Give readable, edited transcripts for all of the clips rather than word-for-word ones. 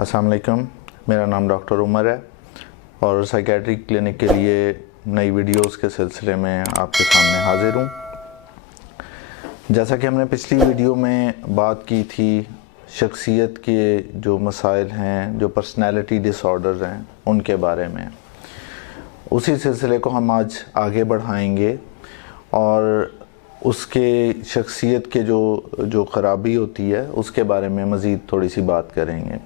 अस्सलाम वालेकुम, मेरा नाम डॉक्टर उमर है और साइकेट्री क्लिनिक के लिए नई वीडियोस के सिलसिले में आपके सामने हाजिर हूँ। जैसा कि हमने पिछली वीडियो में बात की थी, शख्सियत के जो मसाइल हैं, जो पर्सनैलिटी डिसऑर्डर्स हैं, उनके बारे में, उसी सिलसिले को हम आज आगे बढ़ाएंगे और उसके शख्सियत के जो ख़राबी होती है उसके बारे में मज़ीद थोड़ी सी बात करेंगे।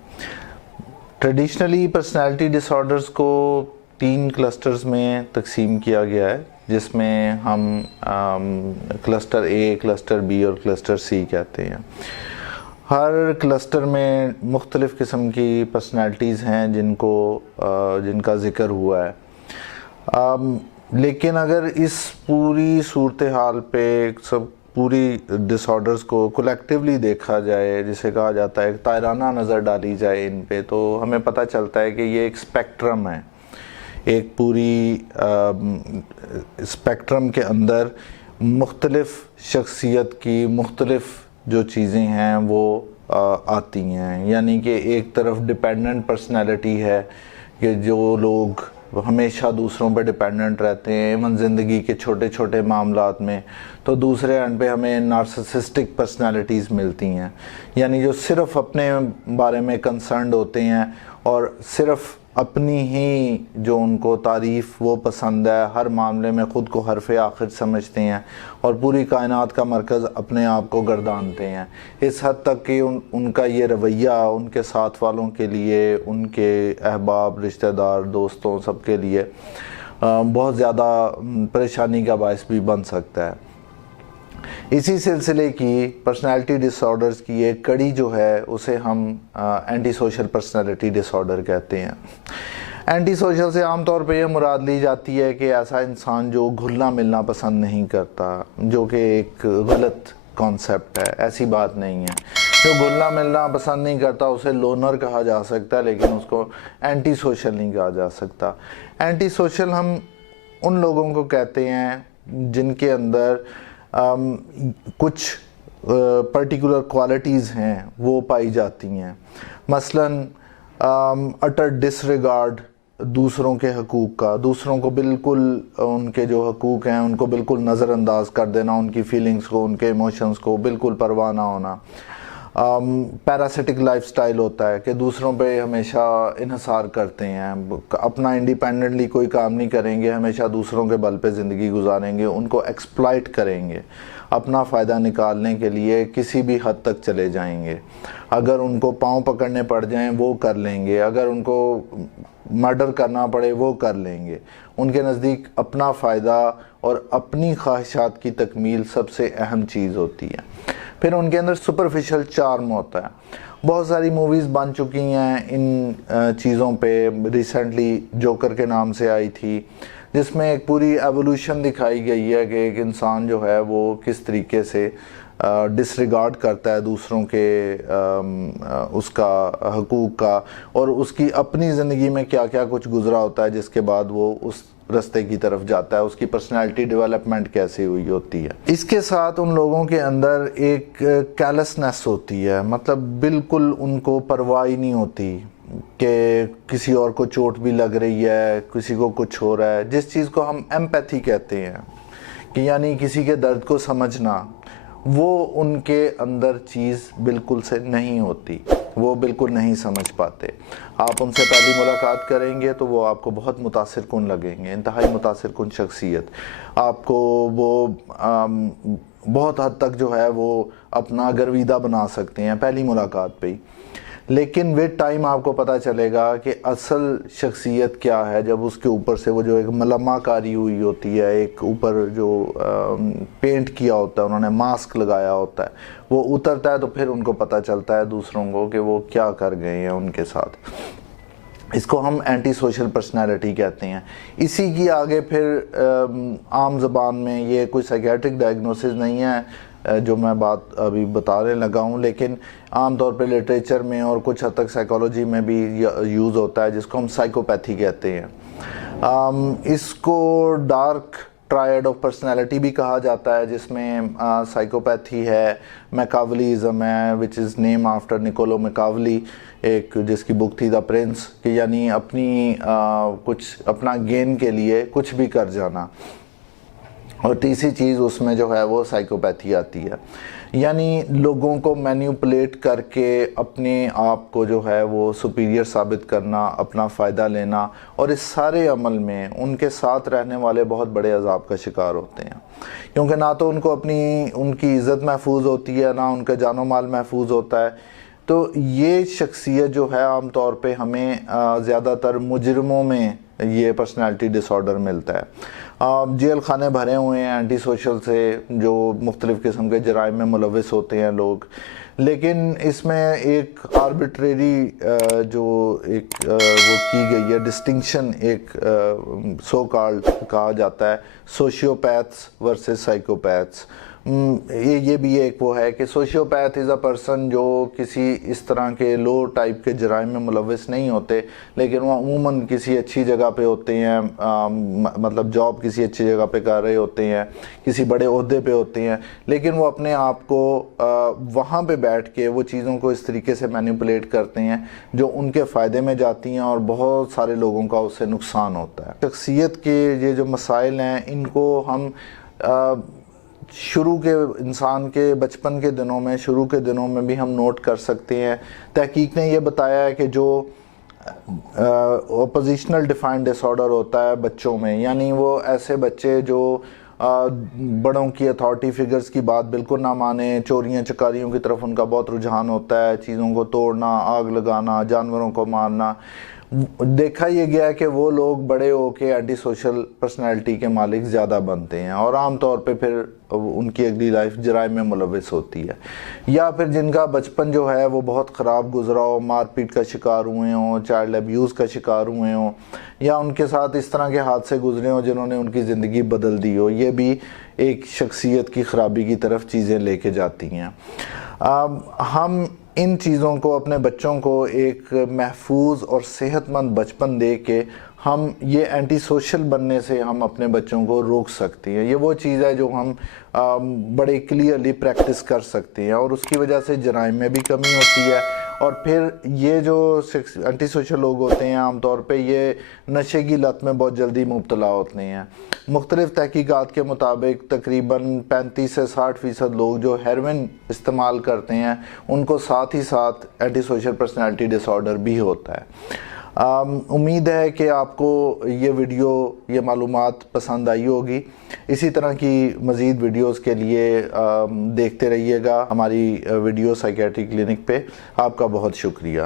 ट्रेडिशनली पर्सनैलिटी डिसऑर्डर्स को 3 क्लस्टर्स में तकसीम किया गया है, जिसमें हम क्लस्टर ए, क्लस्टर बी और क्लस्टर सी कहते हैं। हर क्लस्टर में मुख्तलिफ़ किस्म की पर्सनैलिटीज़ हैं जिनका ज़िक्र हुआ है। लेकिन अगर इस पूरी सूरत हाल पे सब पूरी डिसऑर्डर्स को कलेक्टिवली देखा जाए, जिसे कहा जाता है तायराना नज़र डाली जाए इन पे, तो हमें पता चलता है कि ये एक स्पेक्ट्रम है। एक पूरी स्पेक्ट्रम के अंदर मुख्तलिफ़ शख्सियत की मुख्तलिफ़ जो चीज़ें हैं वो आती हैं। यानी कि एक तरफ डिपेंडेंट पर्सनैलिटी है कि जो लोग हमेशा दूसरों पर डिपेंडेंट रहते हैं, इवन ज़िंदगी के छोटे छोटे मामलात में, तो दूसरे एंड पे हमें नार्सिसिस्टिक पर्सनालिटीज़ मिलती हैं, यानी जो सिर्फ़ अपने बारे में कंसर्न्ड होते हैं और सिर्फ़ अपनी ही जो उनको तारीफ़ वो पसंद है, हर मामले में ख़ुद को हरफ़े आखिर समझते हैं और पूरी कायनात का मरकज़ अपने आप को गर्दानते हैं। इस हद तक कि उनका ये रवैया उनके साथ वालों के लिए, उनके अहबाब, रिश्तेदार, दोस्तों, सब के लिए बहुत ज़्यादा परेशानी का बायस भी बन सकता है। इसी सिलसिले की पर्सनैलिटी डिसऑर्डर्स की एक कड़ी जो है उसे हम एंटी सोशल पर्सनैलिटी डिसऑर्डर कहते हैं। एंटी सोशल से आम तौर पे ये मुराद ली जाती है कि ऐसा इंसान जो घुलना मिलना पसंद नहीं करता, जो कि एक गलत कॉन्सेप्ट है। ऐसी बात नहीं है। जो घुलना मिलना पसंद नहीं करता उसे लोनर कहा जा सकता है, लेकिन उसको एंटी सोशल नहीं कहा जा सकता। एंटी सोशल हम उन लोगों को कहते हैं जिनके अंदर कुछ पर्टिकुलर क्वालिटीज़ हैं वो पाई जाती हैं। मसलन अटर डिसरिगार्ड दूसरों के हकूक़ का, दूसरों को बिल्कुल उनके जो हकूक़ हैं उनको बिल्कुल नज़रअंदाज कर देना, उनकी फीलिंग्स को, उनके इमोशंस को बिल्कुल परवाह ना होना। पैरासिटिक लाइफस्टाइल होता है कि दूसरों पे हमेशा इन्हिसार करते हैं, अपना इंडिपेंडेंटली कोई काम नहीं करेंगे, हमेशा दूसरों के बल पे ज़िंदगी गुजारेंगे, उनको एक्सप्लॉइट करेंगे, अपना फ़ायदा निकालने के लिए किसी भी हद तक चले जाएंगे। अगर उनको पाँव पकड़ने पड़ जाएं वो कर लेंगे, अगर उनको मर्डर करना पड़े वो कर लेंगे। उनके नज़दीक अपना फ़ायदा और अपनी ख्वाहिशात की तकमील सबसे अहम चीज़ होती है। फिर उनके अंदर सुपरफिशियल चार्म होता है। बहुत सारी मूवीज़ बन चुकी हैं इन चीज़ों पे। रिसेंटली जोकर के नाम से आई थी, जिसमें एक पूरी एवोल्यूशन दिखाई गई है कि एक इंसान जो है वो किस तरीके से डिसरिगार्ड करता है दूसरों के उसका हकूक़ का, और उसकी अपनी ज़िंदगी में क्या क्या कुछ गुज़रा होता है जिसके बाद वो उस रास्ते की तरफ जाता है, उसकी पर्सनैलिटी डेवलपमेंट कैसे हुई होती है। इसके साथ उन लोगों के अंदर एक कैलसनेस होती है, मतलब बिल्कुल उनको परवाह ही नहीं होती कि किसी और को चोट भी लग रही है, किसी को कुछ हो रहा है। जिस चीज़ को हम एम्पैथी कहते हैं कि यानी किसी के दर्द को समझना, वो उनके अंदर चीज़ बिल्कुल से नहीं होती, वो बिल्कुल नहीं समझ पाते। आप उनसे पहली मुलाकात करेंगे तो वो आपको बहुत मुतासिर कुन लगेंगे, इंतहाई मुतासिर कुन शख्सियत। आपको वो बहुत हद तक जो है वो अपना गर्विदा बना सकते हैं पहली मुलाकात पे ही। लेकिन विद टाइम आपको पता चलेगा कि असल शख्सियत क्या है, जब उसके ऊपर से वो जो एक मलम्माकारी हुई होती है, एक ऊपर जो पेंट किया होता है, उन्होंने मास्क लगाया होता है, वो उतरता है तो फिर उनको पता चलता है दूसरों को कि वो क्या कर गए हैं उनके साथ। इसको हम एंटी सोशल पर्सनैलिटी कहते हैं। इसी की आगे फिर आम ज़बान में, ये कोई साइकेट्रिक डायग्नोसिस नहीं है जो मैं बात अभी बताने लगा हूँ, लेकिन आम तौर पे लिटरेचर में और कुछ हद तक साइकोलॉजी में भी यूज़ होता है, जिसको हम साइकोपैथी कहते हैं। इसको डार्क ٹرائیڈ آف پرسنالٹی بھی کہا جاتا ہے، جس میں سائیکوپیتھی ہے، میکاولیزم ہے وچ از نیم آفٹر نکولو میکاولی، ایک جس کی بک تھی دا پرنس، کہ یعنی اپنی کچھ اپنا گین کے لیے کچھ بھی کر جانا، اور تیسری چیز اس میں جو ہے وہ سائیکوپیتھی آتی ہے، یعنی لوگوں کو مینیپولیٹ کر کے اپنے آپ کو جو ہے وہ سپیریئر ثابت کرنا، اپنا فائدہ لینا، اور اس سارے عمل میں ان کے ساتھ رہنے والے بہت بڑے عذاب کا شکار ہوتے ہیں، کیونکہ نہ تو ان کو ان کی عزت محفوظ ہوتی ہے، نہ ان کا جان و مال محفوظ ہوتا ہے۔ تو یہ شخصیت جو ہے عام طور پہ ہمیں زیادہ تر مجرموں میں یہ پرسنالٹی ڈس آرڈر ملتا ہے۔ جیل خانے بھرے ہوئے ہیں اینٹی سوشل سے، جو مختلف قسم کے جرائم میں ملوث ہوتے ہیں لوگ، لیکن اس میں ایک آربیٹریری جو ایک وہ کی گئی ہے ڈسٹنکشن، ایک سو کالڈ کہا جاتا ہے سوشیوپیتھس ورسز سائیکوپیتھس۔ یہ بھی ایک وہ ہے کہ سوشیوپیتھ از اے پرسن جو کسی اس طرح کے لو ٹائپ کے جرائم میں ملوث نہیں ہوتے، لیکن وہ عموماً کسی اچھی جگہ پہ ہوتے ہیں، مطلب جاب کسی اچھی جگہ پہ کر رہے ہوتے ہیں، کسی بڑے عہدے پہ ہوتے ہیں، لیکن وہ اپنے آپ کو وہاں پہ بیٹھ کے وہ چیزوں کو اس طریقے سے مینیپولیٹ کرتے ہیں جو ان کے فائدے میں جاتی ہیں، اور بہت سارے لوگوں کا اس سے نقصان ہوتا ہے۔ شخصیت کے یہ جو مسائل ہیں، ان کو ہم شروع کے انسان کے بچپن کے دنوں میں، شروع کے دنوں میں بھی ہم نوٹ کر سکتے ہیں۔ تحقیق نے یہ بتایا ہے کہ جو اپوزیشنل ڈیفائنڈ ڈس آرڈر ہوتا ہے بچوں میں، یعنی وہ ایسے بچے جو بڑوں کی اتھارٹی فگرز کی بات بالکل نہ مانے، چوریاں چکاریوں کی طرف ان کا بہت رجحان ہوتا ہے، چیزوں کو توڑنا، آگ لگانا، جانوروں کو مارنا، دیکھا یہ گیا ہے کہ وہ لوگ بڑے ہو کے اینٹی سوشل پرسنالٹی کے مالک زیادہ بنتے ہیں، اور عام طور پہ پھر ان کی اگلی لائف جرائم میں ملوث ہوتی ہے، یا پھر جن کا بچپن جو ہے وہ بہت خراب گزرا ہو، مار پیٹ کا شکار ہوئے ہوں، چائلڈ ابیوز کا شکار ہوئے ہوں، یا ان کے ساتھ اس طرح کے حادثے گزرے ہوں جنہوں نے ان کی زندگی بدل دی ہو، یہ بھی ایک شخصیت کی خرابی کی طرف چیزیں لے کے جاتی ہیں۔ ہم ان چیزوں کو اپنے بچوں کو ایک محفوظ اور صحت مند بچپن دے کے ہم یہ اینٹی سوشل بننے سے ہم اپنے بچوں کو روک سکتے ہیں۔ یہ وہ چیز ہے جو ہم بڑے کلیئرلی پریکٹس کر سکتے ہیں، اور اس کی وجہ سے جرائم میں بھی کمی ہوتی ہے، اور پھر یہ جو اینٹی سوشل لوگ ہوتے ہیں عام طور پہ یہ نشے کی لت میں بہت جلدی مبتلا ہوتے ہیں۔ مختلف تحقیقات کے مطابق تقریباً 35 سے 60% لوگ جو ہیروئن استعمال کرتے ہیں ان کو ساتھ ہی ساتھ اینٹی سوشل پرسنالٹی ڈس آرڈر بھی ہوتا ہے۔ امید ہے کہ آپ کو یہ ویڈیو، یہ معلومات پسند آئی ہوگی۔ اسی طرح کی مزید ویڈیوز کے لیے دیکھتے رہیے گا ہماری ویڈیو سائیکیٹری کلینک پہ۔ آپ کا بہت شکریہ۔